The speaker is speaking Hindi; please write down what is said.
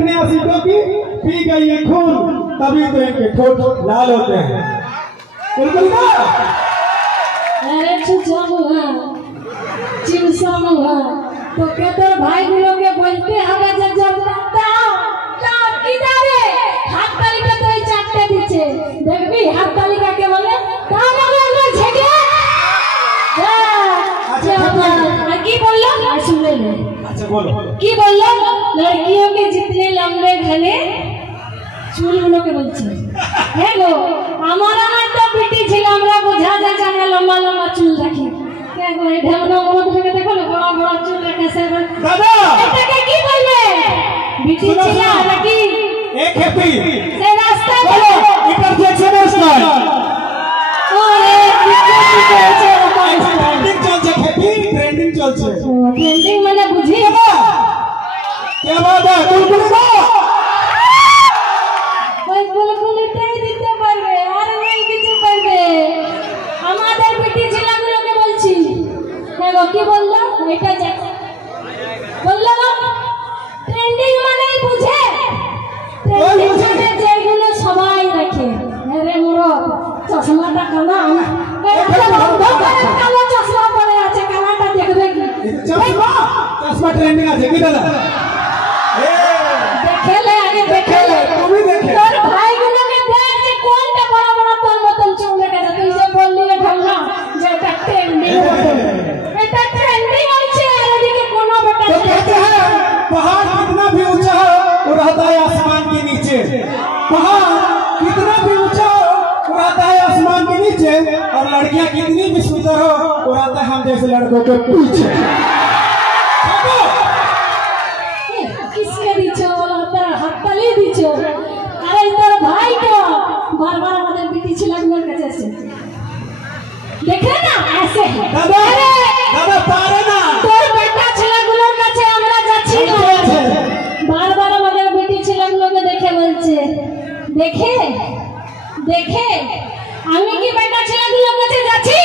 देखने आशिकों की पी गई है खून, तभी तो इनके ठोठ लाल होते हैं। बिल्कुल ना? अरे चुचा मुआ, चिमसा मुआ, तो क्या तेरे भाई लोग के बोलते हमें जब लगता किधर है हाथ तालिका तो ही चाटते दीचे देख भी हाथ तालिका के बोले काम लोग झगड़े अच्छा की बोल लो सुन ले। अच्छा बोलो की बोल लो लड़कियों के जितने लंबे घने चूल के बोलছে है गो हमारा ना तो बेटी ছিল আমরা বোঝা যায় জানা লম্বা লম্বা চুল রাখি কে গো এই ঢেমনা মন থেকে দেখো না বড় বড় চুল রেখে সে দাদা এটাকে কি বলবে বেটি ছিল নাকি এক হ্যাপি সে রাস্তা বলো ইটার দেখছেন স্টাইল ওরে ট্রেন্ডিং চলছে হ্যাপি ট্রেন্ডিং চলছে ট্রেন্ডিং মানে বুঝিয়ে না কি বাত है বুলবুল না ওই বুলবুলটাই দিতে পারবে আর ওই কিছু পারবে আমাদের বেটি ছেলেগুলোকে বলছি দেখো কি বললো এটা যা বললো না ট্রেন্ডিং মানেই বুঝে ট্রেন্ডিং মানে যেগুলো সবাই রাখে আরে মোরো চশমাটা কানা কালো চশমা পরে আছে কানাটা দেখবে কি চশমা ট্রেন্ডিং আছে কি দাদা দেখলে আগে দেখলে তুমি দেখে তোর ভাইগুলোকে দেখ যে কোনটা বড় বড় তোর মতন চুল রেখেছে তুই যে বললি রে ঢঙ্গা যে এটা ট্রেন্ডিং এটা ট্রেন্ডিং হচ্ছে আর এদিকে কোনো বেটা तो कहते हैं पहाड़ कितना भी ऊंचा हो वो रहता है आसमान के नीचे। पहाड़ कितना भी ऊंचा हो वो रहता है आसमान के नीचे, और लड़कियां कितनी भी सुंदर हो वो रहता है हम जैसे लड़कों के पीछे। किसके दीछो बोलता हत्तली दीछो अरे তোর ভাই তো बार-बार আমাদের বেটি ছেলেগুলোর কাছে আসে দেখে না ऐसे है दादा दादा पारे ना তোর বেটা ছেলেগুলোর কাছে আমরা যাচ্ছি না बार-बार আমাদের বেটি ছেলেগুলোকে দেখে বলছে দেখে দেখে আমি কি বেটা ছেলেগুলোর কাছে যাচ্ছি